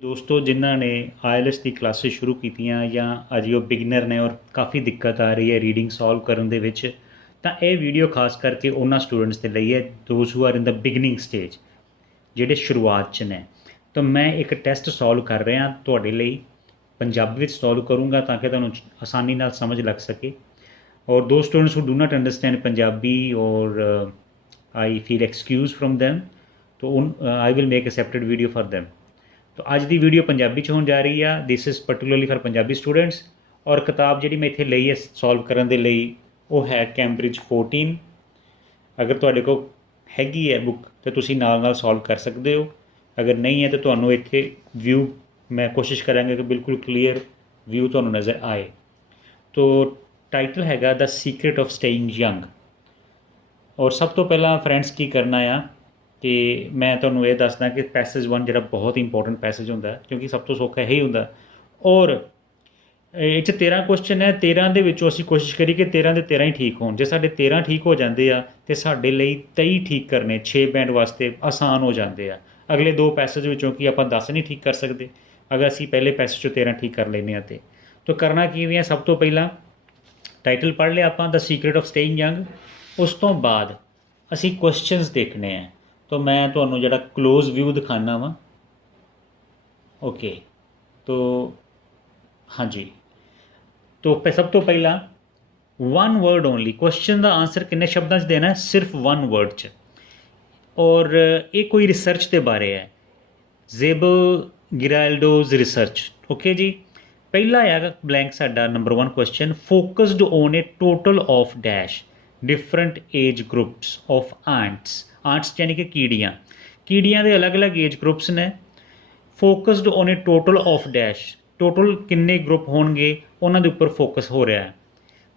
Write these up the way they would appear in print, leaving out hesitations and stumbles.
दोस्तों जिन्हों ने आईएलएस की क्लासेस शुरू कीतियां या अजे वो बिगनर ने और काफ़ी दिक्कत आ रही है रीडिंग सॉल्व करने दे विच तां यह वीडियो खास करके उन्होंने स्टूडेंट्स के लिए है those who are in the beginning stage जिहड़े शुरुआत च ने। तो मैं एक टेस्ट सॉल्व कर रहा तुहाडे लई पंजाबी विच सॉल्व करूँगा ताकि तुहानूं आसानी नाल समझ लग सके। और to students who do not understand Punjabi और I feel excuse from them, तो I will make a separate video for them. तो अज की वीडियो पंजाबी च होने जा रही है। This is particularly for Punjabi students. और किताब जी मैं इतने ली है सॉल्व करने लई वो है कैंब्रिज 14। अगर तुहाडे कोल हैगी है बुक तो तुसी नाल नाल सॉल्व कर सकते हो, अगर नहीं है तो तुहानूं इत्थे व्यू मैं कोशिश करांगा कि बिल्कुल क्लीयर व्यू तुहानूं नज़र आए। तो टाइटल हैगा the secret of staying young. और सब तो पहला फ्रेंड्स की करना आ कि मैं तुहानूं ये दसदा कि पैसेज 1 जिहड़ा बहुत इंपॉर्टेंट पैसेज हुंदा है, क्योंकि सब तो सौखा यही हुंदा। और ये 13 क्वेश्चन है, 13 ਦੇ ਵਿੱਚੋਂ ਅਸੀਂ ਕੋਸ਼ਿਸ਼ ਕਰੀ ਕਿ 13 ਦੇ 13 ਹੀ ਠੀਕ ਹੋਣ। ਜੇ ਸਾਡੇ 13 ਠੀਕ ਹੋ ਜਾਂਦੇ ਆ ਤੇ ਸਾਡੇ ਲਈ 23 ਠੀਕ ਕਰਨੇ 6 ਬੈਂਡ ਵਾਸਤੇ ਆਸਾਨ ਹੋ ਜਾਂਦੇ ਆ। ਅਗਲੇ ਦੋ ਪੈਸੇਜ ਵਿੱਚੋਂ ਕੀ ਆਪਾਂ 10 ਨਹੀਂ ਠੀਕ ਕਰ ਸਕਦੇ ਅਗਰ ਅਸੀਂ ਪਹਿਲੇ ਪੈਸੇਜ ਚੋਂ 13 ਠੀਕ ਕਰ ਲੈਂਦੇ ਆ ਤੇ। तो करना किवें? सब तो पहला टाइटल पढ़ लिया आपां the secret of staying young. उस तो बाद असी क्वेश्चनस देखने हैं। तो मैं तुहानूं जिहड़ा क्लोज व्यू दिखाना वा। ओके, तो हाँ जी, तो सब तो पहला वन वर्ड ओनली क्वेश्चन का आंसर किन्ने शब्दों च देना है? सिर्फ वन वर्ड च। और ये कोई रिसर्च के बारे है, जेबल गिराल्डोज रिसर्च। ओके जी, पहला है ब्लैंक साडा number 1 question, focused on a total of dash different age groups of ants. Ants यानी कि कीड़ियाँ, कीड़ियाँ के अलग अलग एज ग्रुप्स ने। Focused on a total of dash, total किन्ने ग्रुप होणगे उन्हां दे उपर फोकस हो रहा है।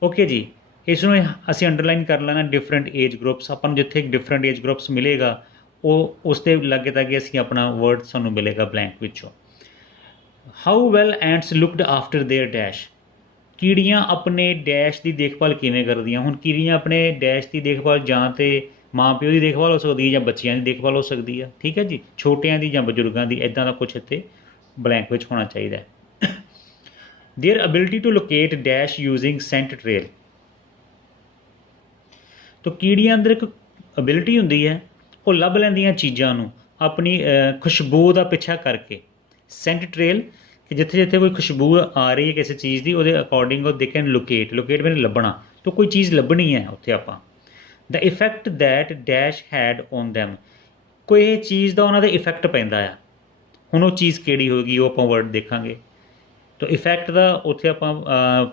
ओके जी, इसनूं असीं अंडरलाइन कर लेना डिफरेंट एज ग्रुप्स। आपां नूं जिथे डिफरेंट एज ग्रुप्स मिलेगा वो उसके लागे तागे असीं अपना वर्ड सानूं मिलेगा ब्लैंक विचों। How well ants looked after their dash, कीड़ियाँ अपने डैश की देखभाल किवें करदियां। हुण कीड़ियाँ अपने डैश की देखभाल जां ते माँ प्यो की देखभाल हो सकती है या बच्चियां की देखभाल हो सकती है। ठीक है जी, छोटियां की या बजुर्गों की, इदां दा कुछ इत्थे ब्लैंक विच होना चाहिए। Their ability to locate dash using scent trail. तो कीड़ियां अंदर एक एबिलिटी हुंदी है, वो लभ लैंदियां चीज़ां नूं अपनी खुशबू का पिछा करके। सेंट ट्रेल कि जिथे जिथे कोई खुशबू आ रही है किसी चीज़ की वो according they can locate. Locate मैंने लभना, तो कोई चीज़ लभनी है उत्थे आपां। The effect that dash had on them, कोई चीज़ का उन्होंने इफैक्ट पैंदा है। हुण वो चीज़ किहड़ी होगी वो आपां वर्ड देखांगे। तो इफैक्ट का उत्थे आपां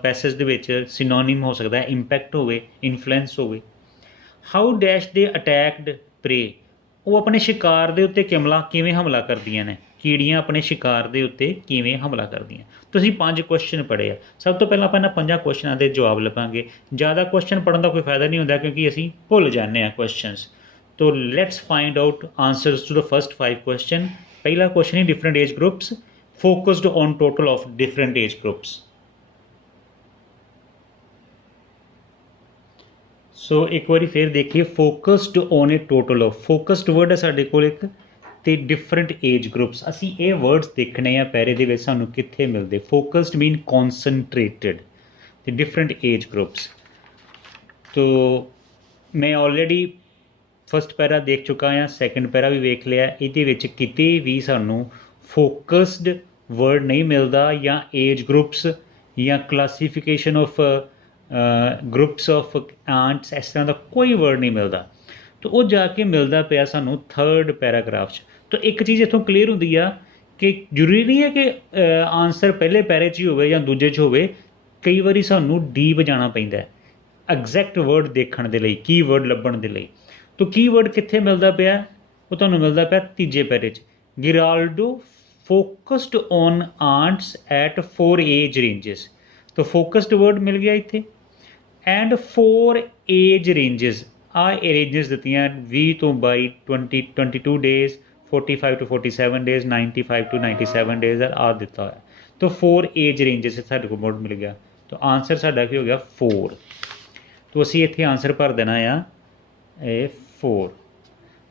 पैसेज दे विच सिनोनिम हो सकता है इंपैक्ट होवे, इन्फ्लुएंस होवे। How dash they attacked prey, वो अपने शिकार के उत्ते किवें हमला करदियां ने। कीड़ियाँ अपने शिकार के उत्ते किवें हमला करदियां। तो असीं 5 क्वेश्चन पढ़े आ। सब तो पहला आपां इन्हां 5 क्वेश्चनों के जवाब लभांगे। ज़्यादा क्वेश्चन पढ़ने का कोई फायदा नहीं होंदा क्योंकि असीं भुल जाने आ क्वेश्चनस। तो let's find out answers to the first 5 question. पहला क्वेश्चन है different age groups, focused on total of different age groups. So एक बार फिर देखिए, focused on a total of, focused word है साडे कोल एक, ते डिफरेंट एज ग्रुप्स। असी ये वर्ड्स देखने हैं पैरे दे विच सानूं कित्थे मिलदे। फोकस्ड मीन कॉन्सनट्रेटेड, ते डिफरेंट एज ग्रुप्स। तो मैं ऑलरेडी फस्ट पैरा देख चुका हाँ, सैकेंड पैरा भी वेख लिया। इहदे विच किते भी सानूं फोकस्ड वर्ड नहीं मिलता, या एज ग्रुप्स या classification of groups of ants, इस तरह का कोई वर्ड नहीं मिलता। तो वो जाके मिलता पाया सानूं 3rd पैराग्राफ च। तो एक चीज़ इत्थों क्लीयर हुंदी आ कि जरूरी नहीं है कि आंसर पहले पैरे च ही होवे या दूजे च होवे। कई बारी सानूं डीप जाना पैंदा है एग्जैक्ट वर्ड देखण दे लई, की वर्ड लभण दे लई। तो की वर्ड कित्थे मिलदा पिया? वो तुहानूं मिलदा पिया 3जे पैरे च। Giraldo focused on ants at 4 age ranges. तो फोकस्ड वर्ड मिल गया इत्थे। एंड 4 एज रेंजेस, आ रेंजेस दित्तियां 20 तो 22, 22 days, 45 to 47 days, 95 to 97 days आ दिता है। तो 4 एज रेंजेस साडे को वर्ड मिल गया। तो आंसर साडा की हो गया 4। तो असीं इत्थे आंसर भर देना आ 4।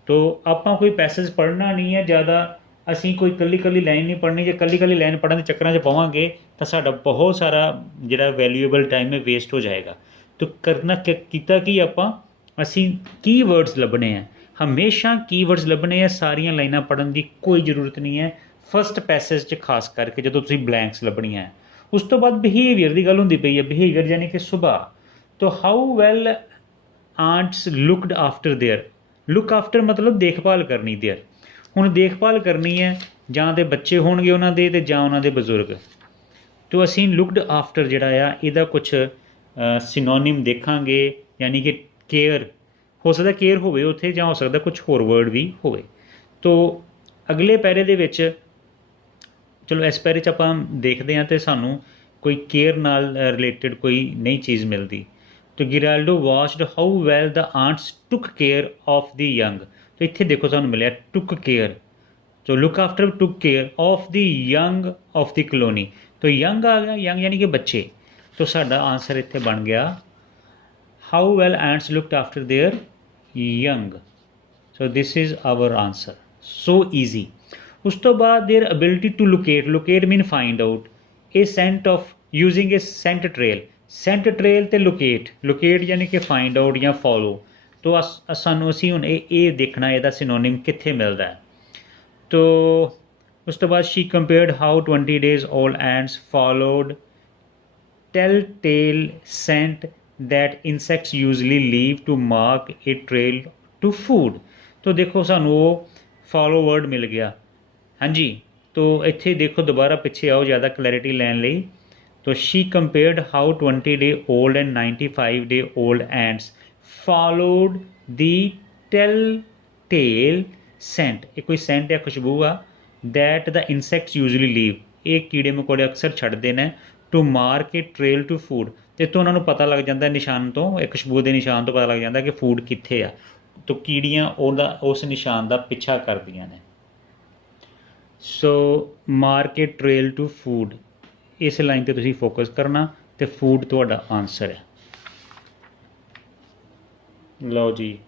तो आपां कोई पैसेज पढ़ना नहीं है ज़्यादा, ਅਸੀਂ ਕੋਈ ਕੱਲੀ ਲਾਈਨ ਨਹੀਂ ਪੜ੍ਹਨੀ। ਜੇ ਕੱਲੀ ਲਾਈਨ ਪੜ੍ਹਨ ਦੇ ਚੱਕਰਾਂ 'ਚ ਪਵਾਂਗੇ ਤਾਂ ਸਾਡਾ ਬਹੁਤ ਸਾਰਾ ਜਿਹੜਾ ਵੈਲਿਊਏਬਲ ਟਾਈਮ ਹੈ ਵੇਸਟ ਹੋ ਜਾਏਗਾ। ਤਾਂ ਕਰਨਾ ਕੀਤਾ ਕੀ ਆਪਾਂ, ਅਸੀਂ ਕੀਵਰਡਸ ਲੱਭਣੇ ਆ, ਹਮੇਸ਼ਾ ਕੀਵਰਡਸ ਲੱਭਣੇ ਆ। ਸਾਰੀਆਂ ਲਾਈਨਾਂ ਪੜ੍ਹਨ ਦੀ ਕੋਈ ਜ਼ਰੂਰਤ ਨਹੀਂ ਹੈ, ਫਸਟ ਪੈਸੇਜ 'ਚ ਖਾਸ ਕਰਕੇ ਜਦੋਂ ਤੁਸੀਂ ਬਲੈਂਕਸ ਲੱਭਣੀਆਂ ਹੈ। ਉਸ ਤੋਂ ਬਾਅਦ ਬਿਹੇਵੀਅਰ ਦੀ ਗੱਲ ਹੁੰਦੀ ਪਈ ਹੈ, ਬਿਹੇਵੀਅਰ ਯਾਨੀ ਕਿ ਸੁਭਾਅ। ਤਾਂ how well ants looked after their, look after ਮਤਲਬ ਦੇਖਭਾਲ ਕਰਨੀ ਦੇਅਰ। ਹੁਣ ਦੇਖਭਾਲ ਕਰਨੀ ਹੈ ਜਾਂ ਤੇ ਬੱਚੇ ਹੋਣਗੇ ਉਹਨਾਂ ਦੇ ਅਤੇ ਜਾਂ ਉਹਨਾਂ ਦੇ ਬਜ਼ੁਰਗ। ਤੋ ਅਸੀਂ ਲੁਕਡ ਆਫਟਰ ਜਿਹੜਾ ਆ ਇਹਦਾ ਕੁਛ ਸਿਨੋਨਿਮ ਦੇਖਾਂਗੇ, ਯਾਨੀ ਕਿ ਕੇਅਰ। ਹੋ ਸਕਦਾ ਕੇਅਰ ਹੋਵੇ ਉੱਥੇ, ਜਾਂ ਹੋ ਸਕਦਾ ਕੁਛ ਹੋਰ ਵਰਡ ਵੀ ਹੋਵੇ। ਤੋ ਅਗਲੇ ਪੈਰੇ ਦੇ ਵਿੱਚ, ਚਲੋ ਇਸ ਪੈਰੇ 'ਚ ਆਪਾਂ ਦੇਖਦੇ ਹਾਂ ਅਤੇ ਸਾਨੂੰ ਕੋਈ ਕੇਅਰ ਨਾਲ ਰਿਲੇਟਡ ਕੋਈ ਨਈ ਚੀਜ਼ ਮਿਲਦੀ। ਤੋ ਗਿਰਾਲਡੋ ਵਾਚਡ ਹਾਊ ਵੈਲ ਦ ਆਂਟਸ ਟੁੱਕ ਕੇਅਰ ਆਫ ਦੀ ਯੰਗ। ਤੋ ਇੱਥੇ ਦੇਖੋ ਸਾਨੂੰ ਮਿਲਿਆ ਟੁੱਕ ਕੇਅਰ। ਤੋ ਲੁੱਕ ਆਫਟਰ ਟੁੱਕ care of the young of the colony. ਤੋ ਯੰਗ ਆ ਗਿਆ, ਯੰਗ ਯਾਨੀ ਕਿ ਬੱਚੇ। ਤੋ ਸਾਡਾ ਆਂਸਰ ਇੱਥੇ ਬਣ ਗਿਆ how well ants looked after their young. So this is our answer, so easy. ਉਸ ਤੋਂ ਬਾਅਦ their ability to locate, locate mean find out, ਇਹ scent of using a scent trail. Scent trail ਅਤੇ locate, locate ਯਾਨੀ ਕਿ find out ਜਾਂ follow. ਤੋ ਸਾਨੂੰ ਅਸੀਂ ਹੁਣ ਇਹ ਦੇਖਣਾ ਇਹਦਾ ਸਿਨੋਨਿਮ ਕਿੱਥੇ ਮਿਲਦਾ ਹੈ। ਤੋ ਉਸ ਤੋਂ ਬਾਅਦ she compared how 20 days old ants followed telltale scent that insects usually leave to mark a trail to food। ਤੋ ਦੇਖੋ ਸਾਨੂੰ ਉਹ ਫੋਲੋ ਵਰਡ ਮਿਲ ਗਿਆ। ਹਾਂਜੀ, ਤੋ ਇੱਥੇ ਦੇਖੋ ਦੁਬਾਰਾ ਪਿੱਛੇ ਆਓ ਜ਼ਿਆਦਾ ਕਲੈਰਿਟੀ ਲੈਣ ਲਈ। ਤੋ she compared how 20 day old and 95 day old ants followed the telltale scent। ਇਹ ਕੋਈ ਸੈਂਟ ਜਾਂ ਖੁਸ਼ਬੂ ਆ। That the insects usually leave, ਇਹ ਕੀੜੇ ਮਕੌੜੇ ਅਕਸਰ ਛੱਡਦੇ ਨੇ। To mark a trail to food, ਅਤੇ ਤੋਂ ਉਹਨਾਂ ਨੂੰ ਪਤਾ ਲੱਗ ਜਾਂਦਾ ਨਿਸ਼ਾਨ ਤੋਂ, ਇਹ ਖੁਸ਼ਬੂ ਦੇ ਨਿਸ਼ਾਨ ਤੋਂ ਪਤਾ ਲੱਗ ਜਾਂਦਾ ਕਿ ਫੂਡ ਕਿੱਥੇ ਆ। ਤੋ ਕੀੜੀਆਂ ਉਹਦਾ ਉਸ ਨਿਸ਼ਾਨ ਦਾ ਪਿੱਛਾ ਕਰਦੀਆਂ ਨੇ। So mark a trail to food, ਇਸ ਲਾਈਨ 'ਤੇ ਤੁਸੀਂ ਫੋਕਸ ਕਰਨਾ ਅਤੇ ਫੂਡ ਤੁਹਾਡਾ ਆਨਸਰ ਹੈ। ਲਓ ਜੀ,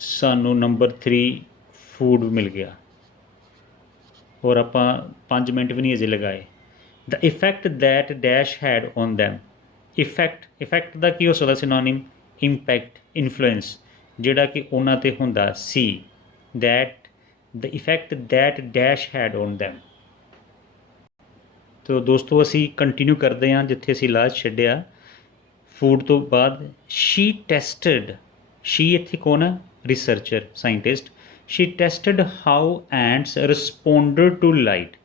ਸਾਨੂੰ ਨੰਬਰ 3 ਫੂਡ ਮਿਲ ਗਿਆ, ਔਰ ਆਪਾਂ 5 ਮਿੰਟ ਵੀ ਨਹੀਂ ਅਜੇ ਲਗਾਏ। The effect that dash had on them. Effect ਦਾ ਕੀ ਹੋ ਸਕਦਾ ਸਿਨੋਨਿਮ? ਇੰਪੈਕਟ, ਇਨਫਲੂਐਂਸ, ਜਿਹੜਾ ਕਿ ਉਹਨਾਂ 'ਤੇ ਹੁੰਦਾ ਸੀ। That the effect that dash had on them. ਤੋ ਦੋਸਤੋ ਅਸੀਂ ਕੰਟੀਨਿਊ ਕਰਦੇ ਹਾਂ ਜਿੱਥੇ ਅਸੀਂ ਲਾਸਟ ਛੱਡਿਆ। ਫੂਡ ਤੋਂ ਬਾਅਦ ਸ਼ੀ ਟੈਸਟਡ, ਸ਼ੀ ਇੱਥੇ ਕੌਣ ਹੈ? Researcher, scientist. She tested how ants responded to light.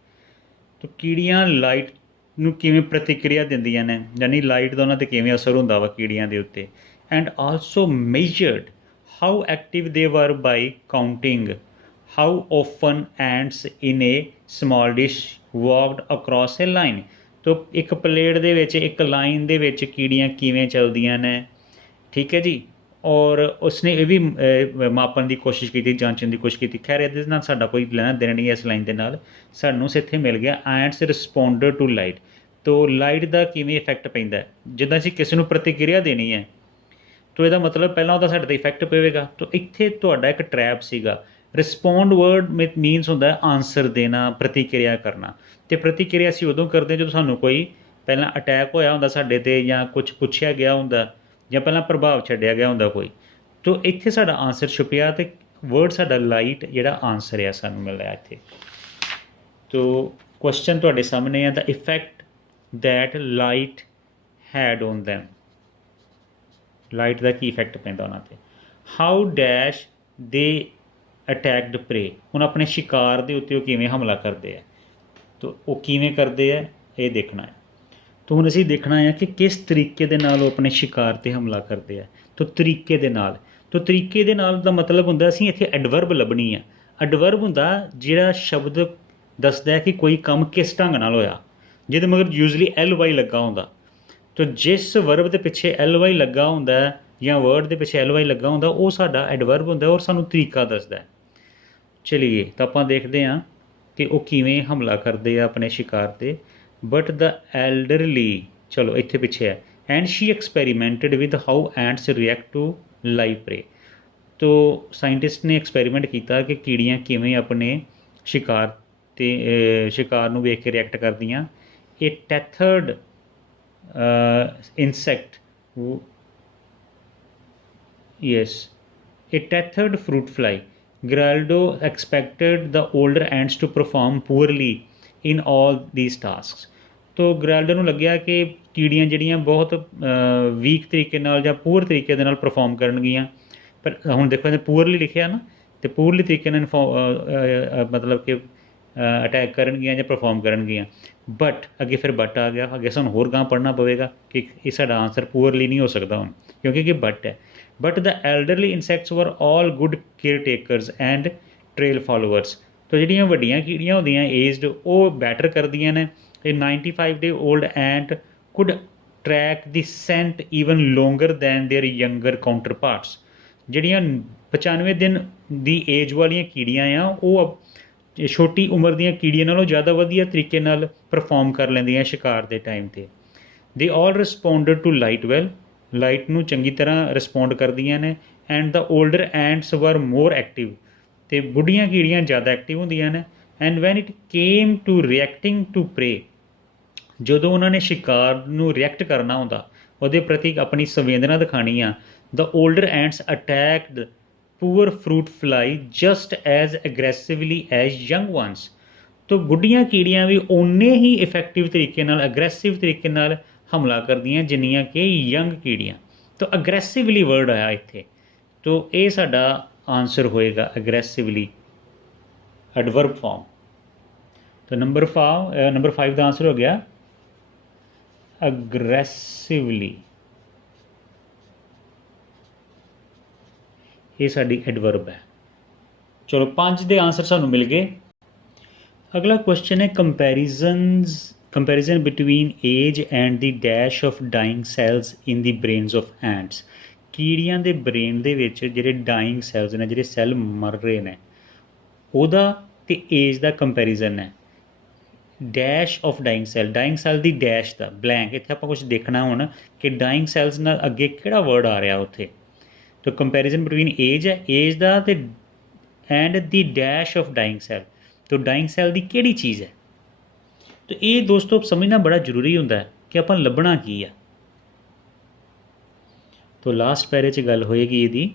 ਤੋ ਕੀੜੀਆਂ ਲਾਈਟ ਨੂੰ ਕਿਵੇਂ ਪ੍ਰਤੀਕਿਰਿਆ ਦਿੰਦੀਆਂ ਨੇ, ਯਾਨੀ ਲਾਈਟ ਦਾ ਉਹਨਾਂ 'ਤੇ ਕਿਵੇਂ ਅਸਰ ਹੁੰਦਾ ਵਾ ਕੀੜੀਆਂ ਦੇ ਉੱਤੇ। And also measured how active they were by counting how often ants in a small dish walked across a line. ਤੋ ਇੱਕ ਪਲੇਟ ਦੇ ਵਿੱਚ, ਇੱਕ ਲਾਈਨ ਦੇ ਵਿੱਚ ਕੀੜੀਆਂ ਕਿਵੇਂ ਚੱਲਦੀਆਂ ਨੇ, ਠੀਕ ਹੈ ਜੀ। ਔਰ ਉਸਨੇ ਇਹ ਵੀ ਮਾਪਣ ਦੀ ਕੋਸ਼ਿਸ਼ ਕੀਤੀ, ਜਾਂਚਣ ਦੀ ਕੋਸ਼ਿਸ਼ ਕੀਤੀ। ਖੈਰ ਇਹਦੇ ਨਾਲ ਸਾਡਾ ਕੋਈ ਲੈਣਾ ਦੇਣਾ ਨਹੀਂ ਇਸ ਲਾਈਨ ਦੇ ਨਾਲ। ਸਾਨੂੰ ਇੱਥੇ ਮਿਲ ਗਿਆ ਐਂਟਸ ਰਿਸਪੋਂਡਡ ਟੂ ਲਾਈਟ। ਤੋ ਲਾਈਟ ਦਾ ਕਿਵੇਂ ਇਫੈਕਟ ਪੈਂਦਾ, ਜਿੱਦਾਂ ਅਸੀਂ ਕਿਸੇ ਨੂੰ ਪ੍ਰਤੀਕਿਰਿਆ ਦੇਣੀ ਹੈ ਤੋ ਇਹਦਾ ਮਤਲਬ ਪਹਿਲਾਂ ਉਹਦਾ ਸਾਡੇ 'ਤੇ ਇਫੈਕਟ ਪਵੇਗਾ। ਤੋ ਇੱਥੇ ਤੁਹਾਡਾ ਇੱਕ ਟਰੈਪ ਸੀਗਾ। ਰਿਸਪੋਂਡ ਵਰਡ ਮੀਨਸ ਹੁੰਦਾ ਆਨਸਰ ਦੇਣਾ, ਪ੍ਰਤੀਕਿਰਿਆ ਕਰਨਾ। ਅਤੇ ਪ੍ਰਤੀਕਿਰਿਆ ਅਸੀਂ ਉਦੋਂ ਕਰਦੇ ਜਦੋਂ ਸਾਨੂੰ ਕੋਈ ਪਹਿਲਾਂ ਅਟੈਕ ਹੋਇਆ ਹੁੰਦਾ ਸਾਡੇ 'ਤੇ, ਜਾਂ ਕੁਛ ਪੁੱਛਿਆ ਗਿਆ ਹੁੰਦਾ, ਜਾਂ ਪਹਿਲਾਂ ਪ੍ਰਭਾਵ ਛੱਡਿਆ ਗਿਆ ਹੁੰਦਾ ਕੋਈ। ਤੋ ਇੱਥੇ ਸਾਡਾ ਆਨਸਰ ਛੁਪਿਆ ਅਤੇ ਵਰਡ ਸਾਡਾ ਲਾਈਟ ਜਿਹੜਾ ਆਨਸਰ ਆ ਸਾਨੂੰ ਮਿਲਿਆ ਇੱਥੇ। ਤੋ ਕੁਐਸਚਨ ਤੁਹਾਡੇ ਸਾਹਮਣੇ ਆ, the effect that light had on them. Light ਦਾ ਕੀ ਇਫੈਕਟ ਪੈਂਦਾ ਉਹਨਾਂ 'ਤੇ। ਹਾਊ ਡੈਸ਼ ਦੇ ਅਟੈਕਡ ਪ੍ਰੇ, ਹੁਣ ਆਪਣੇ ਸ਼ਿਕਾਰ ਦੇ ਉੱਤੇ ਉਹ ਕਿਵੇਂ ਹਮਲਾ ਕਰਦੇ ਆ। ਤੋ ਉਹ ਕਿਵੇਂ ਕਰਦੇ ਆ ਇਹ ਦੇਖਣਾ ਹੈ। ਤੋ ਹੁਣ ਅਸੀਂ ਦੇਖਣਾ ਹੈ ਕਿ ਕਿਸ ਤਰੀਕੇ ਦੇ ਨਾਲ ਉਹ ਆਪਣੇ ਸ਼ਿਕਾਰ 'ਤੇ ਹਮਲਾ ਕਰਦੇ ਆ। ਤੋ ਤਰੀਕੇ ਦੇ ਨਾਲ, ਤੋ ਤਰੀਕੇ ਦੇ ਨਾਲ ਦਾ ਮਤਲਬ ਹੁੰਦਾ ਅਸੀਂ ਇੱਥੇ ਐਡਵਰਬ ਲੱਭਣੀ ਆ। ਐਡਵਰਬ ਹੁੰਦਾ ਜਿਹੜਾ ਸ਼ਬਦ ਦੱਸਦਾ ਕਿ ਕੋਈ ਕੰਮ ਕਿਸ ਢੰਗ ਨਾਲ ਹੋਇਆ, ਜਿਹਦੇ ਮਗਰ ਯੂਜ਼ਲੀ LY ਲੱਗਾ ਹੁੰਦਾ। ਤੋ ਜਿਸ ਵਰਬ ਦੇ ਪਿੱਛੇ LY ਲੱਗਾ ਹੁੰਦਾ ਜਾਂ ਵਰਡ ਦੇ ਪਿੱਛੇ LY ਲੱਗਾ ਹੁੰਦਾ, ਉਹ ਸਾਡਾ ਐਡਵਰਬ ਹੁੰਦਾ ਔਰ ਸਾਨੂੰ ਤਰੀਕਾ ਦੱਸਦਾ। ਚਲੀਏ ਤਾਂ ਆਪਾਂ ਦੇਖਦੇ ਹਾਂ ਕਿ ਉਹ ਕਿਵੇਂ ਹਮਲਾ ਕਰਦੇ ਆ ਆਪਣੇ ਸ਼ਿਕਾਰ 'ਤੇ। ਬਟ ਦ ਐਲਡਰਲੀ, ਚਲੋ ਇੱਥੇ ਪਿੱਛੇ ਹੈ। And she experimented with how ants react to live prey. ਤੋ ਸਾਇੰਟਿਸਟ ਨੇ ਐਕਸਪੈਰੀਮੈਂਟ ਕੀਤਾ ਕਿ ਕੀੜੀਆਂ ਕਿਵੇਂ ਆਪਣੇ शिकार ਤੇ शिकार ਨੂੰ ਵੇਖ ਕੇ ਰਿਐਕਟ ਕਰਦੀਆਂ। ਇਹ ਟੈਥਰਡ insect yes a tethered fruit fly. Giraldo expected the older ants to perform poorly in all these tasks. ਤੋ ਗਰਾਲਡੋ ਨੂੰ ਲੱਗਿਆ ਕਿ ਕੀੜੀਆਂ ਜਿਹੜੀਆਂ ਬਹੁਤ ਵੀਕ ਤਰੀਕੇ ਨਾਲ ਜਾਂ ਪੂਰ ਤਰੀਕੇ ਦੇ ਨਾਲ ਪਰਫੋਰਮ ਕਰਨਗੀਆਂ। ਪਰ ਹੁਣ ਦੇਖੋ ਇਹਨੇ ਪੂਰਲੀ ਲਿਖਿਆ ਨਾ, ਅਤੇ ਪੂਰਲੀ ਤਰੀਕੇ ਨਾਲ ਮਤਲਬ ਕਿ ਅਟੈਕ ਕਰਨਗੀਆਂ ਜਾਂ ਪਰਫੋਰਮ ਕਰਨਗੀਆਂ। ਬਟ ਅੱਗੇ ਫਿਰ ਬਟ ਆ ਗਿਆ, ਅੱਗੇ ਸਾਨੂੰ ਹੋਰ ਗਾਂ ਪੜ੍ਹਨਾ ਪਵੇਗਾ ਕਿ ਇਹ ਸਾਡਾ ਆਨਸਰ ਪੂਰਲੀ ਨਹੀਂ ਹੋ ਸਕਦਾ ਹੁਣ, ਕਿਉਂਕਿ ਇਹ ਬਟ ਹੈ। But the elderly insects were all good caretakers and trail followers. ਤੋ ਜਿਹੜੀਆਂ ਵੱਡੀਆਂ ਕੀੜੀਆਂ ਹੁੰਦੀਆਂ ਏਜਡ, ਉਹ ਬੈਟਰ ਕਰਦੀਆਂ ਨੇ। A 95-day-old ant could track the scent even longer than their younger counterparts. ਜਿਹੜੀਆਂ 95 ਦਿਨ ਦੀ ਏਜ ਵਾਲੀਆਂ ਕੀੜੀਆਂ ਆ, ਉਹ ਛੋਟੀ ਉਮਰ ਦੀਆਂ ਕੀੜੀਆਂ ਨਾਲੋਂ ਜ਼ਿਆਦਾ ਵਧੀਆ ਤਰੀਕੇ ਨਾਲ ਪਰਫੋਰਮ ਕਰ ਲੈਂਦੀਆਂ ਸ਼ਿਕਾਰ ਦੇ ਟਾਈਮ 'ਤੇ। ਦੇ ਆਲ ਰਿਸਪੋਂਡਡ ਟੂ ਲਾਈਟ ਵੈਲ, ਲਾਈਟ ਨੂੰ ਚੰਗੀ ਤਰ੍ਹਾਂ ਰਿਸਪੋਂਡ ਕਰਦੀਆਂ ਨੇ। ਐਂਡ ਦ ਓਲਡਰ ਐਂਟਸ ਵਰ ਮੋਰ ਐਕਟਿਵ, ਅਤੇ ਬੁੱਢੀਆਂ ਕੀੜੀਆਂ ਜ਼ਿਆਦਾ ਐਕਟਿਵ ਹੁੰਦੀਆਂ ਨੇ। And when it came to reacting to prey, ਜਦੋਂ ਉਹਨਾਂ ਨੇ ਸ਼ਿਕਾਰ ਨੂੰ ਰਿਐਕਟ ਕਰਨਾ ਹੁੰਦਾ, ਉਹਦੇ ਪ੍ਰਤੀ ਆਪਣੀ ਸੰਵੇਦਨਾ ਦਿਖਾਉਣੀ ਆ, the older ants attacked poor fruit fly just as aggressively as young ones. ਤੋ ਬੁੱਢੀਆਂ ਕੀੜੀਆਂ ਵੀ ਓਨੇ ਹੀ ਇਫੈਕਟਿਵ ਤਰੀਕੇ ਨਾਲ, ਅਗਰੈਸਿਵ ਤਰੀਕੇ ਨਾਲ ਹਮਲਾ ਕਰਦੀਆਂ ਜਿੰਨੀਆਂ ਕਿ ਯੰਗ ਕੀੜੀਆਂ। ਤੋ ਅਗਰੈਸਿਵਲੀ ਵਰਡ ਆਇਆ ਇੱਥੇ, ਤੋ ਇਹ ਸਾਡਾ ਆਨਸਰ ਹੋਏਗਾ ਅਗਰੈਸਿਵਲੀ, ਐਡਵਰਬ ਫਾਰਮ। ਤੋ ਨੰਬਰ 5 ਦਾ ਆਨਸਰ ਹੋ ਗਿਆ ਅਗਰੈਸਿਵਲੀ। ਇਹ ਸਾਡੀ ਐਡਵਰਬ ਹੈ। ਚਲੋ 5 ਦੇ ਆਨਸਰ ਸਾਨੂੰ ਮਿਲ ਗਏ। ਅਗਲਾ ਕੁਐਸਚਨ ਹੈ comparison between age and the dash of dyeing cells in the ਬ੍ਰੇਨਸ of ਐਂਟਸ। ਕੀੜੀਆਂ ਦੇ ਬ੍ਰੇਨ ਦੇ ਵਿੱਚ ਜਿਹੜੇ ਡਾਇੰਗ ਸੈਲਸ ਨੇ, ਜਿਹੜੇ ਸੈੱਲ ਮਰ ਰਹੇ ਨੇ, ਉਹਦਾ ਅਤੇ ਏਜ ਦਾ ਕੰਪੈਰੀਜ਼ਨ ਹੈ। Dash of dyeing cell the dash the blank, ਇੱਥੇ ਆਪਾਂ ਕੁਛ ਦੇਖਣਾ ਹੁਣ ਕਿ ਡਾਇੰਗ ਸੈਲਸ ਨਾਲ ਅੱਗੇ ਕਿਹੜਾ ਵਰਡ ਆ ਰਿਹਾ ਉੱਥੇ। ਤਾਂ ਕੰਪੈਰੀਜ਼ਨ ਬਿਟਵੀਨ ਏਜ ਹੈ, ਏਜ ਦਾ, ਅਤੇ and the dash of dyeing cell. ਤਾਂ ਡਾਇੰਗ ਸੈੱਲ ਦੀ ਕਿਹੜੀ ਚੀਜ਼ ਹੈ। ਤਾਂ ਇਹ ਦੋਸਤੋ ਸਮਝਣਾ ਬੜਾ ਜ਼ਰੂਰੀ ਹੁੰਦਾ ਹੈ ਕਿ ਆਪਾਂ ਲੱਭਣਾ ਕੀ ਆ। ਤਾਂ ਲਾਸਟ ਪੈਰੇ 'ਚ ਗੱਲ ਹੋਏਗੀ ਇਹਦੀ।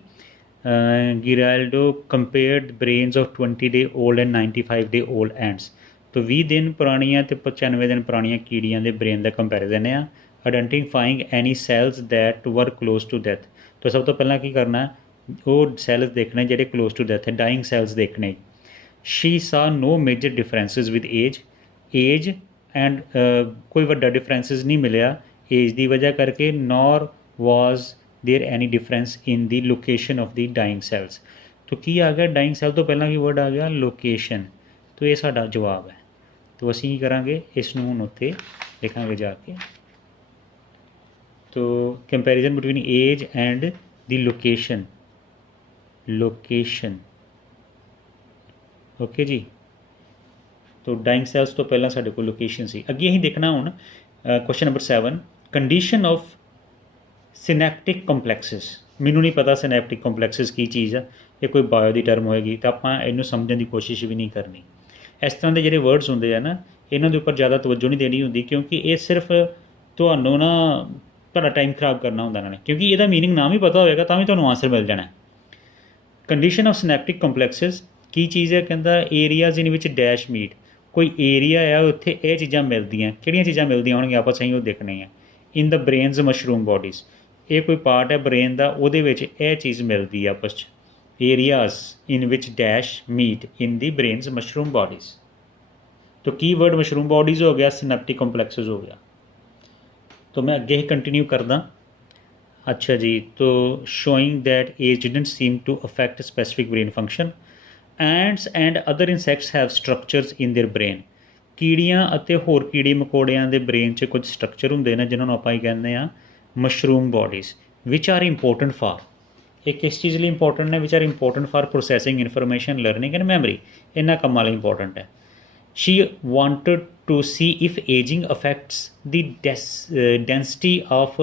Giraldo compared brains of 20-day old and 95-day old ants. ਤੋ 20 ਦਿਨ ਪੁਰਾਣੀਆਂ ਅਤੇ 95 ਦਿਨ ਪੁਰਾਣੀਆਂ ਕੀੜੀਆਂ ਦੇ ਬ੍ਰੇਨ ਦਾ ਕੰਪੈਰੀਜ਼ਨ ਆ। ਆਈਡੈਂਟੀਫਾਈਂਗ ਐਨੀ ਸੈਲਸ ਦੈਟ ਵਰ ਕਲੋਜ਼ ਟੂ ਡੈਥ। ਤਾਂ ਸਭ ਤੋਂ ਪਹਿਲਾਂ ਕੀ ਕਰਨਾ, ਉਹ ਸੈਲਸ ਦੇਖਣੇ ਜਿਹੜੇ ਕਲੋਜ਼ ਟੂ ਡੈਥ ਹੈ, ਡਾਇੰਗ ਸੈਲਸ ਦੇਖਣੇ। She saw no major differences with age and ਕੋਈ ਵੱਡਾ ਡਿਫਰੈਂਸਿਸ ਨਹੀਂ ਮਿਲਿਆ ਏਜ ਦੀ ਵਜ੍ਹਾ ਕਰਕੇ, nor was there any difference in the location of the dying cells. ਤਾਂ ਕੀ ਆ ਗਿਆ, ਡਾਇੰਗ ਸੈਲ ਤੋਂ ਪਹਿਲਾਂ ਕੀ ਵਰਡ ਆ ਗਿਆ, ਲੋਕੇਸ਼ਨ। ਤਾਂ ਇਹ ਸਾਡਾ ਜਵਾਬ ਹੈ। ਤਾਂ ਅਸੀਂ ਕੀ ਕਰਾਂਗੇ, ਇਸ ਨੂੰ ਹੁਣ ਉੱਥੇ ਲਿਖਾਂਗੇ ਜਾ ਕੇ। ਤੋ comparison between age and the location okay ਜੀ। ਤੋ ਡਾਇੰਗ ਸੈਲਸ ਤੋਂ ਪਹਿਲਾਂ ਸਾਡੇ ਕੋਲ ਲੋਕੇਸ਼ਨ ਸੀ। ਅੱਗੇ ਅਸੀਂ ਦੇਖਣਾ ਹੁਣ question number 7, condition of synaptic complexes. ਮੈਨੂੰ ਨਹੀਂ ਪਤਾ ਸਿਨੈਪਟਿਕ ਕੰਪਲੈਕਸਿਸ ਕੀ ਚੀਜ਼ ਆ, ਇਹ ਕੋਈ ਬਾਇਓ ਦੀ ਟਰਮ ਹੋਏਗੀ, ਤਾਂ ਆਪਾਂ ਇਹਨੂੰ ਸਮਝਣ ਦੀ ਕੋਸ਼ਿਸ਼ ਵੀ ਨਹੀਂ ਕਰਨੀ। ਇਸ ਤਰ੍ਹਾਂ ਦੇ ਜਿਹੜੇ ਵਰਡਸ ਹੁੰਦੇ ਆ ਨਾ, ਇਹਨਾਂ ਦੇ ਉੱਪਰ ਜ਼ਿਆਦਾ ਤਵੱਜੋ ਨਹੀਂ ਦੇਣੀ ਹੁੰਦੀ, ਕਿਉਂਕਿ ਇਹ ਸਿਰਫ ਤੁਹਾਨੂੰ ਨਾ ਤੁਹਾਡਾ ਟਾਈਮ ਖਰਾਬ ਕਰਨਾ ਹੁੰਦਾ ਇਹਨਾਂ ਨੇ, ਕਿਉਂਕਿ ਇਹਦਾ ਮੀਨਿੰਗ ਨਾ ਵੀ ਪਤਾ ਹੋਵੇਗਾ ਤਾਂ ਵੀ ਤੁਹਾਨੂੰ ਆਨਸਰ ਮਿਲ ਜਾਣਾ। ਕੰਡੀਸ਼ਨ ਆਫ ਸਿਨੈਪਟਿਕ ਕੰਪਲੈਕਸਿਸ ਕੀ ਚੀਜ਼ ਹੈ, ਕਹਿੰਦਾ ਏਰੀਆਜ਼ ਇਨ ਵਿੱਚ ਡੈਸ਼ ਮੀਟ। ਕੋਈ ਏਰੀਆ ਆ ਉੱਥੇ ਇਹ ਚੀਜ਼ਾਂ ਮਿਲਦੀਆਂ, ਕਿਹੜੀਆਂ ਚੀਜ਼ਾਂ ਮਿਲਦੀਆਂ ਹੋਣਗੀਆਂ ਆਪਾਂ ਸਹੀ ਉਹ ਦੇਖਣੀ ਆ। ਇਨ ਦ ਬ੍ਰੇਨਜ਼ ਮਸ਼ਰੂਮ ਬੋਡੀਜ਼, ਇਹ ਕੋਈ ਪਾਰਟ ਹੈ ਬ੍ਰੇਨ ਦਾ, ਉਹਦੇ ਵਿੱਚ ਇਹ ਚੀਜ਼ ਮਿਲਦੀ ਆ ਆਪਸ 'ਚ। ਏਰੀਆਜ਼ ਇਨ ਵਿਚ ਡੈਸ਼ ਮੀਟ ਇਨ ਦੀ ਬ੍ਰੇਨਜ਼ ਮਸ਼ਰੂਮ ਬੋਡੀਜ਼। तो की वर्ड मशरूम बॉडीज़ हो गया, सिनेप्टिक कॉम्प्लेक्सेस हो गया। तो मैं अगे ही कंटिन्यू करदा। अच्छा जी, तो showing that age didn't seem to affect specific brain function. Ants and other insects have structures in their brain. ਕੀੜੀਆਂ ਅਤੇ ਹੋਰ ਕੀੜੀ ਮਕੌੜਿਆਂ ਦੇ ਬ੍ਰੇਨ 'ਚ ਕੁਝ ਸਟਰਕਚਰ ਹੁੰਦੇ ਨੇ ਜਿਨ੍ਹਾਂ ਨੂੰ ਆਪਾਂ ਹੀ ਕਹਿੰਦੇ ਆ mushroom bodies, which are important for, ਇਹ ਕਿਸ ਚੀਜ਼ ਲਈ ਇੰਪੋਰਟੈਂਟ ਨੇ, which are important for processing information, learning and memory. ਇਹਨਾਂ ਕੰਮਾਂ ਲਈ ਇੰਪੋਰਟੈਂਟ ਹੈ। She wanted to see if aging affects the density of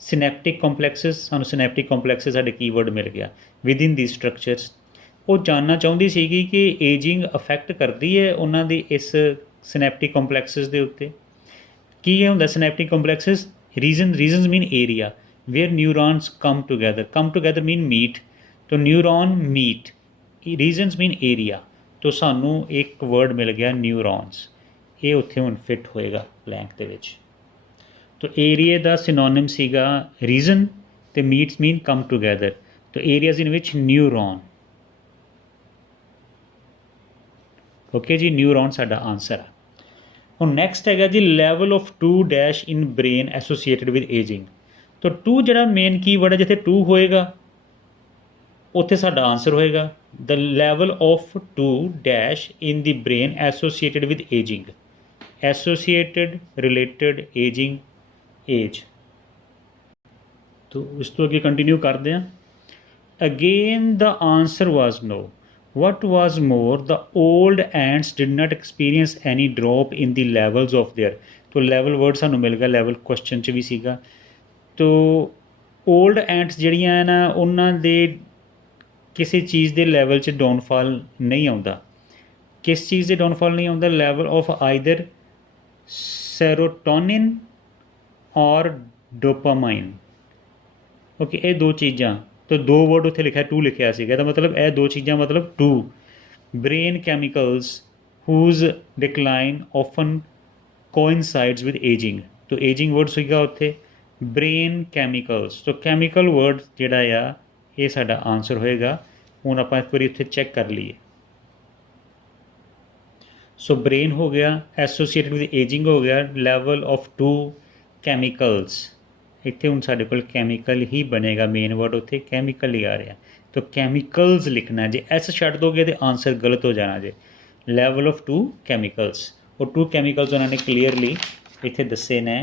synaptic complexes। ਸਾਨੂੰ synaptic complexes ਸਾਡੇ ਕੀਵਰਡ ਮਿਲ ਗਿਆ। within these structures ਉਹ ਜਾਣਨਾ ਚਾਹੁੰਦੀ ਸੀਗੀ ਕਿ ਏਜਿੰਗ ਅਫੈਕਟ ਕਰਦੀ ਹੈ ਉਹਨਾਂ ਦੀ ਇਸ ਸਿਨੈਪਟਿਕ ਕੰਪਲੈਕਸਿਸ ਦੇ ਉੱਤੇ। ਕੀ ਹੁੰਦਾ synaptic complexes? Regions mean area where neurons come together mean meet. तो neuron meet, regions mean area. तो सानू एक वर्ड मिल गया न्यूरॉन्स, ये उत्थे हुण फिट होएगा ब्लैंक दे विच। तो एरिए दा सिनोनिम सीगा रीजन ते मीट्स मीन कम टूगैदर। तो areas in which neuron. Okay जी, न्यूरॉन साडा आंसर है। हुण नैक्सट हैगा जी level of 2 dash in brain associated with ageing. तो 2 जिहड़ा मेन कीवर्ड है, जिथे 2 होएगा उत्थे साडा आंसर होएगा the level of 2 dash in the brain associated with aging. Associated, related, aging, age. तो इस तो अगे कंटिन्यू करते हैं। Again the answer was no. What was more the old ants did not experience any drop in the levels of their. तो level word सानू मिल गया, लैवल क्वेश्चन च भी सीगा। तो ओल्ड एंड्स जिहड़ियां ना उन्हां दे किसी चीज़ के लैवल च डाउनफॉल नहीं आता। किस चीज़ से डाउनफॉल नहीं आता? लैवल ऑफ आइदर सेरोटोनिन और डोपामाइन। ओके, ये 2 चीज़ां। तो 2 वर्ड उत्थे लिखा 2 लिखा सीगा, तो मतलब ये 2 चीज़ां मतलब 2 brain chemicals whose decline often coincides with ageing. तो एजिंग वर्ड सीगा उत्थे ब्रेन कैमिकल्स। तो कैमिकल वर्ड जिहड़ा आ ये साडा आंसर होएगा। हुण आपां एक बारी उत्थे चैक कर लीए। सो ब्रेन हो गया, एसोसीएटेड विद एजिंग हो गया, लैवल ऑफ 2 कैमिकल्स। इत्थे हुण साडे कोल कैमिकल ही बनेगा, मेन वर्ड उत्थे कैमिकल ही आ रहा। तो कैमिकल्स लिखना, जे एस छड्ड दोगे तो आंसर गलत हो जाना जे। लैवल ऑफ 2 कैमिकल्स, और 2 कैमिकल्स उन्होंने क्लीयरली इत्थे दस्से ने,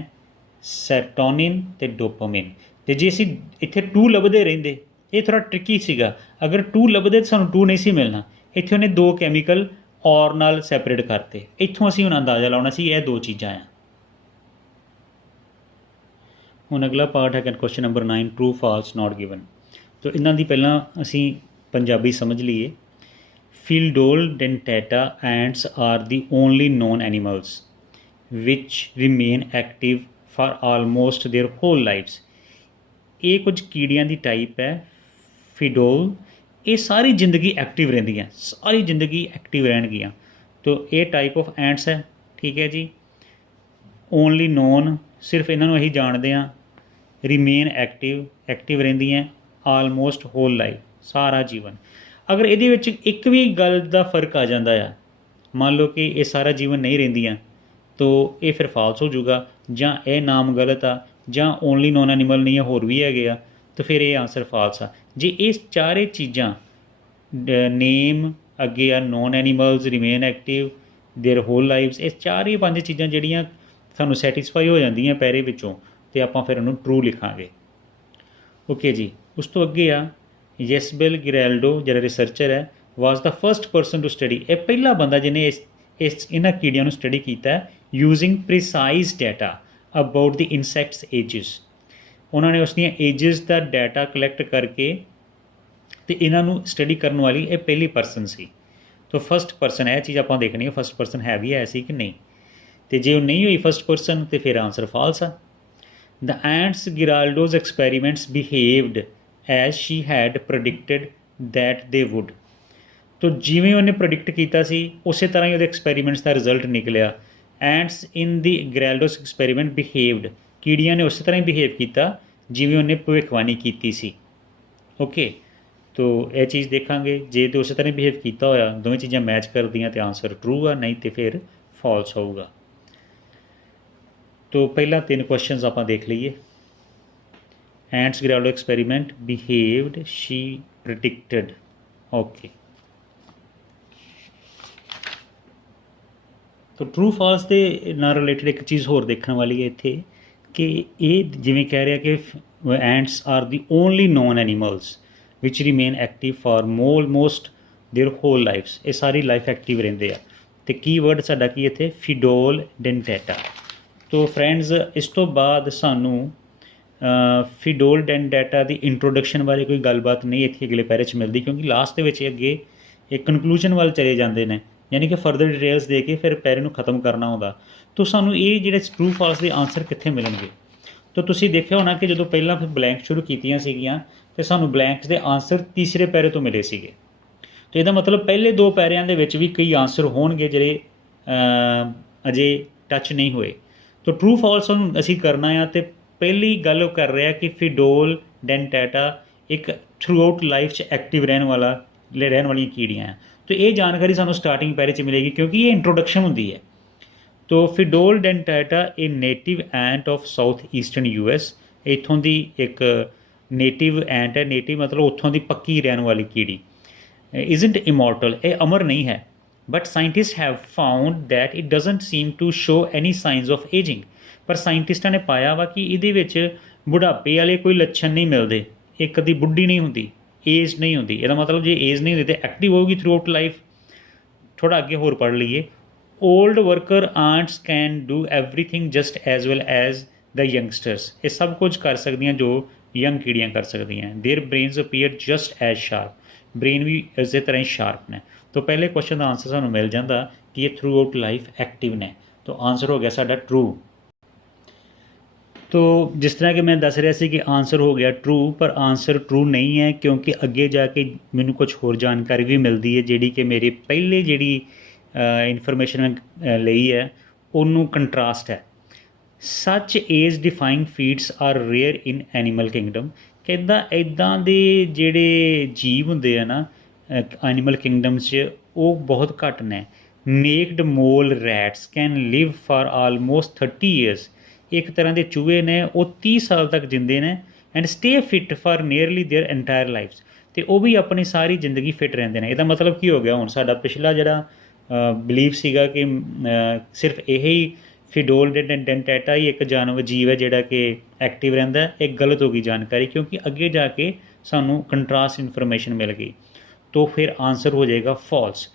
सेरोटोनिन ते डोपामिन। ते जे असीं इत्थे 2 लभदे रहिंदे, ये थोड़ा ट्रिकी सीगा। अगर 2 लभदे तो सानूं 2 नहीं सी मिलना। इत्थे उन्हें 2 कैमिकल और नाल सैपरेट करते, इत्थों असीं हुण अंदाज़ा लाउणा सी ये 2 चीज़ां आ। हुण अगला पार्ट है question number 9, true false not given. तो इन्हां दी पहलां असीं पंजाबी समझ लीए। Pheidole dentata ants are the only known animals which remain active for almost their whole lives. ये कुछ कीड़ियां दी टाइप है फिडोल, ये सारी जिंदगी एक्टिव रहिंदियां, सारी जिंदगी एक्टिव रहणगियां। तो ये टाइप ऑफ एंड्स है, ठीक है जी। ओनली नोन, सिर्फ इन्हां नूं असीं जाणदे हां। रिमेन एक्टिव, एक्टिव रहिंदियां आलमोस्ट होल लाइफ, सारा जीवन। अगर इहदे विच एक भी गल दा फर्क आ जांदा आ, मान लो कि ये सारा जीवन नहीं रहिंदियां, तो ये फिर फॉल्स हो जाऊगा, जां ये नाम गलत आ, जां ओनली नॉन एनिमल नहीं है, होर भी है, तो फिर ये आंसर फॉल्स आ। जे इस चारे चीज़ां नेम अगे आ known animals, remain active, their whole lives, इस 4-5 चीज़ां जिहड़ियां सानूं सैटिस्फाई हो जांदियां पैरे विचों, तो आपां फिर उहनूं ट्रू लिखांगे। ओके जी, उस तो अगे आ येसबेल गिरैल्डो जिहड़ा रिसर्चर है was the first person to study. ये पहला बंदा जिन्हें इस इन्हां कीड़ियां नूं स्टडी कीता using precise data about the insects ages. उन्होंने उसदियां एजिस का डाटा कलैक्ट करके तो इन्हों स्टडी करने वाली ये पहली परसन सी। तो फर्स्ट परसन यह चीज़ आप देखनी है, फर्स्ट परसन है भी है सी कि नहीं। तो जे नहीं हुई फर्स्ट परसन तो फिर आंसर फॉल्स आ। The ants Giraldo's experiments behaved as she had predicted that they would. तो जिवें उन्हें प्रोडिक्ट किया सी उस तरह ही वो एक्सपेरीमेंट्स का रिजल्ट निकलिया। Ants in the Giraldo's experiment behaved, कीड़ियां ने उस तरह ही बिहेव किया जिवें उन्हें भविष्यवाणी की सी। ओके, तो यह चीज़ देखांगे, जे तो उस तरह बिहेव किया होया, दोवें चीज़ां मैच कर दियां तो आंसर ट्रू आ, नहीं तो फिर फॉल्स होगा। तो पहला 3 क्वेश्चन आप देख लीए। Ends Giraldo experiment behaved she predicted. Okay, तो ट्रू फॉल्स के नाल रिलेटेड एक चीज़ होर देखने वाली है इत्थे कि ये जिवें कह रहा कि ants are the only known animals which remain active for almost their whole lifes. ये सारी लाइफ एक्टिव रहिंदे आ। तो की वर्ड साडा की इत्थे फिडोल डेंटेटा। तो फ्रेंड्स इस तो बाद सानू फिडोल डेंटेटा की इंट्रोडक्शन बारे कोई गलबात नहीं इत्थे अगले पैरे च मिलती, क्योंकि लास्ट दे विच अगे एक कनकलूजन वाल चले जाते हैं, यानी कि फर्दर डिटेल्स दे के फिर पैरे खत्म करना होंदा। तो सानू ये जिहड़े ट्रू फॉल्स के आंसर कित्थे मिलणगे। तो तुसीं देखिआ होना कि जो पहला ब्लैंक शुरू कीतियां सीगियां ते सानू ब्लैंक्स के आंसर तीसरे पैरे तो मिले सीगे। तो ਇਹਦਾ मतलब पहले दो पैरिਆਂ ਦੇ ਵਿੱਚ भी कई आंसर होणगे ਜਿਹੜੇ अजे टच नहीं हुए। तो ट्रू फॉल्स हम ਅਸੀਂ करना ਆ ਤੇ ਪਹਿਲੀ ਗੱਲ ਉਹ ਕਰ ਰਿਹਾ कि फिडोल डेंटेटा एक थ्रू आउट लाइफ 'ਚ एक्टिव रहने वाली कीड़ियाँ हैं। तो ये जानकारी सानू स्टार्टिंग पैरे 'ਚ मिलेगी क्योंकि ये इंट्रोडक्शन होंदी है। तो Pheidole dentata a native ant of south eastern US, इत्थों की एक नेटिव एंट है। नेटिव मतलब उत्थों की पक्की रहने वाली कीड़ी। इजंट इमोर्टल, ये अमर नहीं है, but scientists have found that it doesn't seem to show any signs of aging. पर साइंटिस्टां ने पाया वा कि इहदे विच बुढ़ापे वाले कोई लक्षण नहीं मिलते, एक कदी बुढ़ी नहीं होंदी, एज नहीं होंदी। इसदा मतलब जे एज नहीं होंदी तो एक्टिव होगी थ्रू आउट लाइफ। थोड़ा अगे होर पढ़ लीए। Old worker ants can do everything just as well as the youngsters, ये सब कुछ कर सकदियाँ जो यंग कीड़ियाँ कर सकदियाँ। Their brains appear just as sharp, brain भी इस तरह ही शार्प ने। तो पहले क्वेश्चन का आंसर सानू मिल जाता कि ये थ्रू आउट लाइफ एक्टिव ने। तो आंसर हो गया साडा ट्रू। तो जिस तरह कि मैं दस रहा सी कि आंसर हो गया ट्रू, पर आंसर ट्रू नहीं है क्योंकि अगे जाके मैनू कुछ होर जानकारी भी मिलती है जिहड़ी कि मेरी पहले जिहड़ी इन्फॉर्मेशन मैं लई है उन्होंने कंट्रास्ट है। Such age defying feats are rare in animal kingdom. कहता इदां दे जिहड़े जीव हुंदे आ ना एनीमल किंगडम च वो बहुत घट ने। Naked mole rats can live for almost 30 years. एक तरह के चूहे ने वो 30 साल तक जिंदे ने and stay fit for nearly their entire life. तो वह भी अपनी सारी जिंदगी फिट रहते हैं। इसका मतलब की हो गया हुण साडा पिछला जिहड़ा बिलीव सीगा कि सिर्फ यही फिडोल डेंटेटा ही एक जानवर जीव है जिहड़ा कि एक्टिव रहिंदा है, एक गलत हो गई जानकारी क्योंकि अगे जाके सानू कंट्रास्ट इन्फॉर्मेशन मिल गई। तो फिर आंसर हो जाएगा फॉल्स।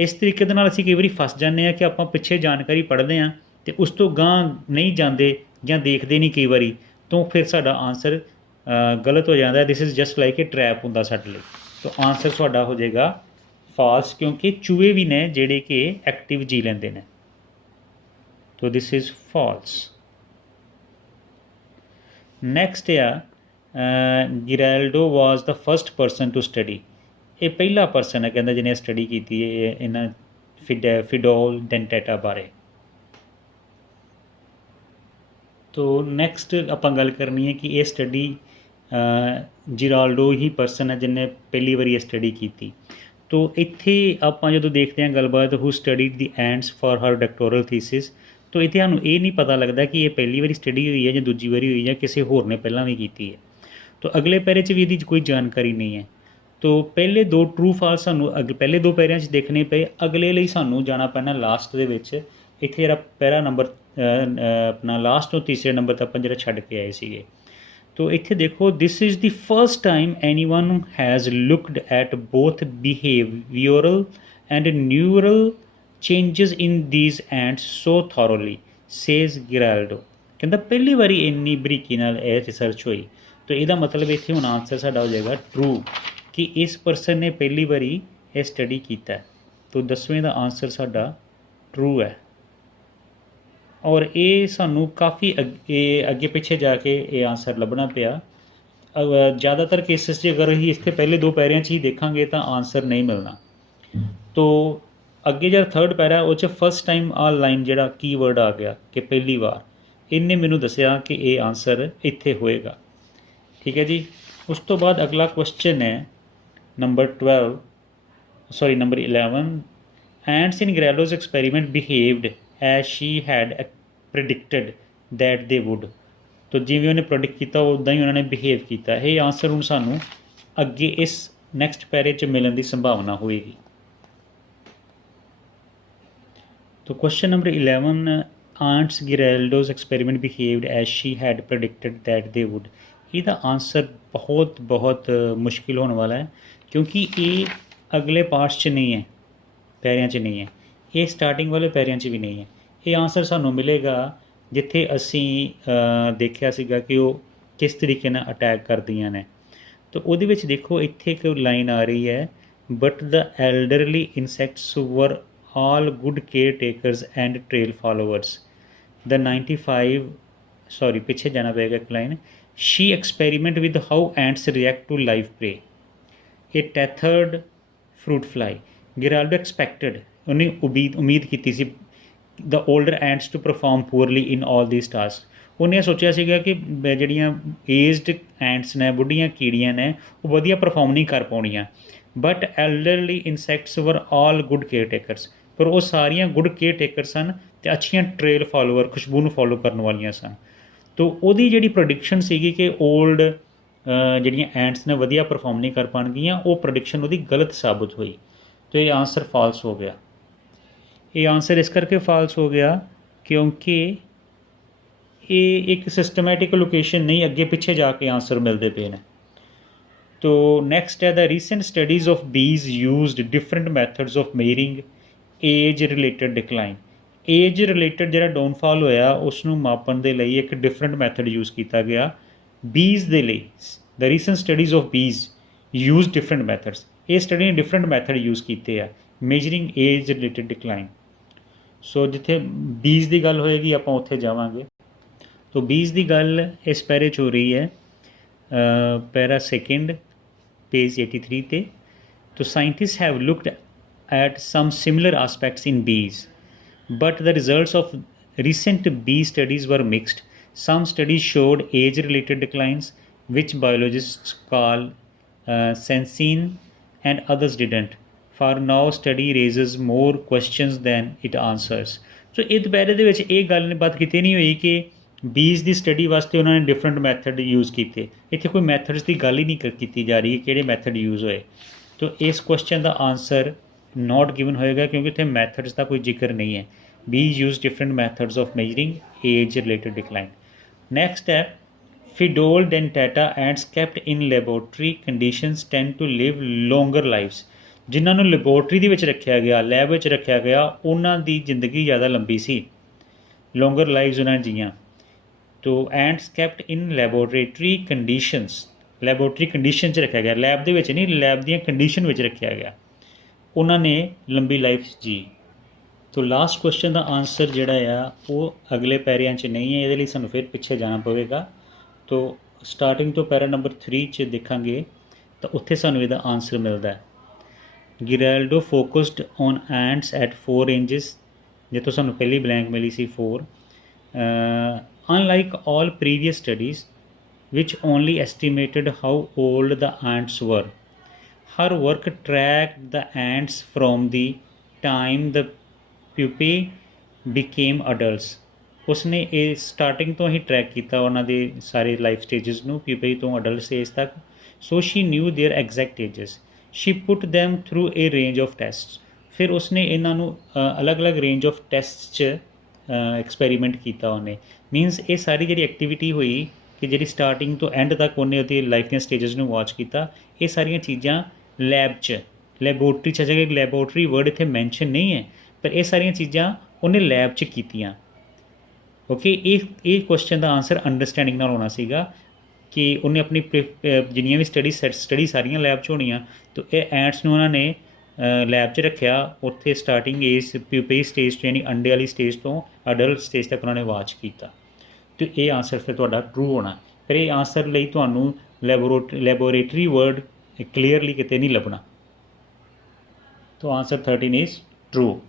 इस तरीके दे नाल असीं कई वारी फस जाते हैं कि आपां पिछे जानकारी पढ़ते हैं तो उस तो गां नहीं जाते या देखते नहीं कई बारी, तो फिर साडा आंसर गलत हो जाता है। This is just like a trap हुंदा साडे लई। तो आंसर साडा हो जाएगा फॉल्स क्योंकि चूहे भी ने जिहड़े कि एक्टिव जी लेंदे ने। तो दिस इज़ फॉल्स। नैक्सट आ Giraldo was the first person to study. ये पहला परसन है कहता जिन्हें स्टडी की है इन्होंने फिडोल डेंटेटा बारे। तो नैक्सट आपां गल करनी है कि ये स्टडी जिराल्डो ही परसन है जिन्हें पहली बार ये स्टडी की। तो इत्थे आपां जो देखते हैं गलबात who studied the ants for her doctoral thesis. तो इत्थे सानूं ये नहीं पता लगता कि ये पहली बार स्टडी हुई है या दूजी बारी हुई है, किसी होर ने पहलां भी की है। तो अगले पैरे च भी इहदी कोई जानकारी नहीं है। तो पहले दो ट्रू फॉल्स सानूं पहले दो पैरिਆਂ 'ਚ देखने पे, अगले लिए सानूं जाना पैना लास्ट दे विच। इत्थे जरा पैरा नंबर अपना लास्ट तो तीसरे नंबर तक अपन जरा छड्ड के आए सीगे। तो इत्थे देखो, this is the first time anyone has looked at both behavioural and neural changes in these ends so thoroughly says Giraldo. कहता पहली बारी इन्नी बरीकी नाल यह रिसर्च हुई। तो इसदा मतलब इत्थे हुण आंसर साडा हो जाएगा ट्रू कि इस परसन ने पहली बारी यह स्टडी किया है। तो 10वें का आंसर साडा ट्रू है। और ये सानू काफ़ी अगे पिछे जाके ये आंसर लभना पिया। ज़्यादातर केसिस अगर ही इसके पहले दो पैरिਆਂ 'ਚ ही देखांगे तो आंसर नहीं मिलना। तो अगे जो थर्ड पैरा वो फस्ट टाइम आ लाइन जिहड़ा कीवर्ड आ गया कि पहली बार, इन्हें मैनू दसिया कि ये आंसर इत्थे होएगा। ठीक है जी। उस तो बाद अगला क्वेश्चन है number 11। Ants in Giraldo's experiment behaved as she had predicted that they would. तो जिवें उन्हें प्रोडिक्ट किया उदा ही उन्होंने बिहेव किया। ये आंसर हुण सानू अगे इस नैक्सट पैरे च मिलने की संभावना होएगी। तो question number 11, ants Giraldo's experiment behaved as she had predicted that they would. इसका आंसर बहुत बहुत मुश्किल होने वाला है क्योंकि ये अगले पार्ट्स च नहीं है, पैरिਆਂ 'ਚ नहीं है, ये स्टार्टिंग वाले पैरिਆਂ 'ਚ भी नहीं है। ये आंसर सानू मिलेगा जिथे असी देखा सीगा कि वो किस तरीके नाल अटैक करदियां ने। तो उहदे विच देखो इत्थे एक लाइन आ रही है, but the elderly insects were all good caretakers and trail followers. The 95, sorry, पीछे जाना पड़ेगा एक line. She experiment with how ants react to live prey. A tethered fruit fly. Giraldo expected, ਉਹਨੇ ਉਮੀਦ ਕੀਤੀ ਸੀ the older ants to perform poorly in all these tasks. ਉਹਨੇ ਸੋਚਿਆ ਸੀਗਾ ਕਿ ਜਿਹੜੀਆਂ ਏਜਡ ਐਂਟਸ ਨੇ, ਬੁੱਢੀਆਂ ਕੀੜੀਆਂ ਨੇ, ਉਹ ਵਧੀਆ ਪਰਫੋਰਮ ਨਹੀਂ ਕਰ ਪਾਉਣੀਆਂ. But elderly insects were all good care takers, ਪਰ ਉਹ ਸਾਰੀਆਂ ਗੁੱਡ ਕੇਅਰ ਟੇਕਰ ਸਨ ਅਤੇ ਅੱਛੀਆਂ ਟ੍ਰੇਲ ਫਾਲੋਅਰ, ਖੁਸ਼ਬੂ ਨੂੰ ਫੋਲੋ ਕਰਨ ਵਾਲੀਆਂ ਸਨ. ਤੋ ਉਹਦੀ ਜਿਹੜੀ ਪ੍ਰੋਡਿਕਸ਼ਨ ਸੀਗੀ ਕਿ ਓਲਡ ਜਿਹੜੀਆਂ ਐਂਟਸ ਨੇ ਵਧੀਆ ਪਰਫੋਰਮ ਨਹੀਂ ਕਰ ਪਾਉਣਗੀਆਂ, ਉਹ ਪ੍ਰੋਡਿਕਸ਼ਨ ਉਹਦੀ ਗਲਤ ਸਾਬਤ ਹੋਈ ਅਤੇ ਇਹ ਆਨਸਰ ਫਾਲਸ ਹੋ ਗਿਆ. ਇਹ ਆਨਸਰ ਇਸ ਕਰਕੇ ਫਾਲਸ ਹੋ ਗਿਆ ਕਿਉਂਕਿ ਇਹ ਇੱਕ ਸਿਸਟਮੈਟਿਕ ਲੋਕੇਸ਼ਨ ਨਹੀਂ, ਅੱਗੇ ਪਿੱਛੇ ਜਾ ਕੇ ਆਨਸਰ ਮਿਲਦੇ ਪਏ ਨੇ. ਤੋ ਨੈਕਸਟ ਹੈ, the recent studies of bees used different methods of measuring age related decline. Age related ਜਿਹੜਾ ਡਾਊਨਫਾਲ ਹੋਇਆ ਉਸ ਨੂੰ ਮਾਪਣ ਦੇ ਲਈ ਇੱਕ ਡਿਫਰੈਂਟ ਮੈਥਡ ਯੂਜ਼ ਕੀਤਾ ਗਿਆ ਬੀਜ਼ ਦੇ ਲਈ. ਦ ਰੀਸੈਂਟ ਸਟੱਡੀਜ਼ ਆਫ ਬੀਜ਼ ਯੂਜ਼ ਡਿਫਰੈਂਟ ਮੈਥਡਸ. ਇਹ ਸਟੱਡੀ ਨੇ ਡਿਫਰੈਂਟ ਮੈਥਡ ਯੂਜ਼ ਕੀਤੇ ਆ ਮੇਜਰਿੰਗ ਏਜ ਰਿਲੇਟਡ ਡਿਕਲਾਈਨ. ਸੋ ਜਿੱਥੇ ਬੀਜ਼ ਦੀ ਗੱਲ ਹੋਏਗੀ ਆਪਾਂ ਉੱਥੇ ਜਾਵਾਂਗੇ. तो बीज की गल इस पैरे च हो रही है, पैरा सेकेंड पेज 83 ते. तो scientist have looked at some similar aspects in bees but the results of recent bee studies were mixed. Some studies showed age related declines which biologists call sensine and others didn't. For now study raises more questions than it answers. So ਇਹ ਦੁਪਹਿਰੇ ਦੇ ਵਿੱਚ ਇਹ ਗੱਲ ਬਾਤ ਕੀਤੀ ਨਹੀਂ ਹੋਈ ਕਿ ਬੀਜ਼ ਦੀ ਸਟੱਡੀ ਵਾਸਤੇ ਉਹਨਾਂ ਨੇ ਡਿਫਰੈਂਟ ਮੈਥਡ ਯੂਜ਼ ਕੀਤੇ. ਇੱਥੇ ਕੋਈ ਮੈਥਡਸ ਦੀ ਗੱਲ ਹੀ ਨਹੀਂ ਕੀਤੀ ਜਾ ਰਹੀ ਕਿਹੜੇ ਮੈਥਡ ਯੂਜ਼ ਹੋਏ. ਤਾਂ ਇਸ ਕੁਐਸਚਨ ਦਾ ਆਨਸਰ ਨੋਟ ਗਿਵਨ ਹੋਏਗਾ ਕਿਉਂਕਿ ਇੱਥੇ ਮੈਥਡਸ ਦਾ ਕੋਈ ਜ਼ਿਕਰ ਨਹੀਂ ਹੈ. Bees use different methods of measuring age related decline. Next ਹੈ, Pheidole dentata ants kept in laboratory conditions tend to live longer lives. ਜਿਨ੍ਹਾਂ ਨੂੰ ਲੈਬੋਰਟਰੀ ਦੇ ਵਿੱਚ ਰੱਖਿਆ ਗਿਆ, ਲੈਬ ਵਿੱਚ ਰੱਖਿਆ ਗਿਆ, ਉਹਨਾਂ ਦੀ ਜ਼ਿੰਦਗੀ ਜ਼ਿਆਦਾ ਲੰਬੀ ਸੀ, ਲੋਂਗਰ ਲਾਈਵਸ ਉਹਨਾਂ ਨੇ ਜੀਆਂ. तो ends kept in laboratory conditions, laboratory condition च रखा गया, लैब दे विच नहीं, लैब दी कंडीशन विच रखा गया, उन्होंने लंबी लाइफ जी. तो लास्ट क्वेश्चन का आंसर जोड़ा आ वो अगले पैरियां च नहीं है, ये सानू फिर पिछे जाना पवेगा. तो स्टार्टिंग तो पैरा नंबर 3 च देखांगे तो उत्थे सानू इहदा आंसर मिलता है. Giraldo focused on ants at 4 ranges, जितों सानू पहली ब्लैंक मिली सी 4. Unlike all previous studies which only estimated how old the ants were, her work tracked the ants from the time the pupae became adults. उसने ਇਹ starting ਤੋਂ ਹੀ track ਕੀਤਾ ਉਹਨਾਂ ਦੇ ਸਾਰੇ ਲਾਈਫ ਸਟੇਜਸ ਨੂੰ, pupae ਤੋਂ adult stage ਤੱਕ. So she knew their exact ages. She put them through a range of tests. ਫਿਰ ਉਸਨੇ ਇਹਨਾਂ ਨੂੰ ਅਲੱਗ-ਅਲੱਗ ਰੇਂਜ ਆਫ ਟੈਸਟ 'ਚ ਐਕਸਪੈਰੀਮੈਂਟ ਕੀਤਾ ਉਹਨੇ. ਮੀਨਸ ਇਹ ਸਾਰੀ ਜਿਹੜੀ ਐਕਟੀਵਿਟੀ ਹੋਈ ਕਿ ਜਿਹੜੀ ਸਟਾਰਟਿੰਗ ਤੋਂ ਐਂਡ ਤੱਕ ਉਹਨੇ ਉਹਦੀ ਲਾਈਫ ਦੀਆਂ ਸਟੇਜਸ ਨੂੰ ਵਾਚ ਕੀਤਾ, ਇਹ ਸਾਰੀਆਂ ਚੀਜ਼ਾਂ ਲੈਬ 'ਚ, ਲੈਬੋਰਟਰੀ 'ਚ, ਜਗ੍ਹਾ ਲੈਬੋਰਟਰੀ ਵਰਡ ਇੱਥੇ ਮੈਂਸ਼ਨ ਨਹੀਂ ਹੈ, ਪਰ ਇਹ ਸਾਰੀਆਂ ਚੀਜ਼ਾਂ ਉਹਨੇ ਲੈਬ 'ਚ ਕੀਤੀਆਂ. ਓਕੇ, ਇਹ ਕੁਐਸਚਨ ਦਾ ਆਨਸਰ ਅੰਡਰਸਟੈਂਡਿੰਗ ਨਾਲ ਹੋਣਾ ਸੀਗਾ ਕਿ ਉਹਨੇ ਆਪਣੀ ਜਿੰਨੀਆਂ ਵੀ ਸਟੱਡੀ ਸਾਰੀਆਂ ਲੈਬ 'ਚ ਹੋਣੀਆਂ. ਤਾਂ ਇਹ ਐਂਟਸ ਨੂੰ ਉਹਨਾਂ ਨੇ ਲੈਬ 'ਚ ਰੱਖਿਆ, ਉੱਥੇ ਸਟਾਰਟਿੰਗ ਏਜ ਪਿਊਪੇ ਸਟੇਜ ਤੋਂ ਯਾਨੀ ਅੰਡੇ ਵਾਲੀ ਸਟੇਜ ਤੋਂ ਅਡਲਟ ਸਟੇਜ ਤੱਕ ਉਹਨਾਂ ਨੇ ਵਾਚ ਕੀਤਾ. ਅਤੇ ਇਹ ਆਨਸਰ ਫਿਰ ਤੁਹਾਡਾ ਟਰੂ ਹੋਣਾ. ਫਿਰ ਇਹ ਆਨਸਰ ਲਈ ਤੁਹਾਨੂੰ ਲੈਬੋਰੇਟਰੀ ਵਰਡ ਕਲੀਅਰਲੀ ਕਿਤੇ ਨਹੀਂ ਲੱਭਣਾ. ਤਾਂ ਆਨਸਰ 13 ਇਜ਼ ਟਰੂ.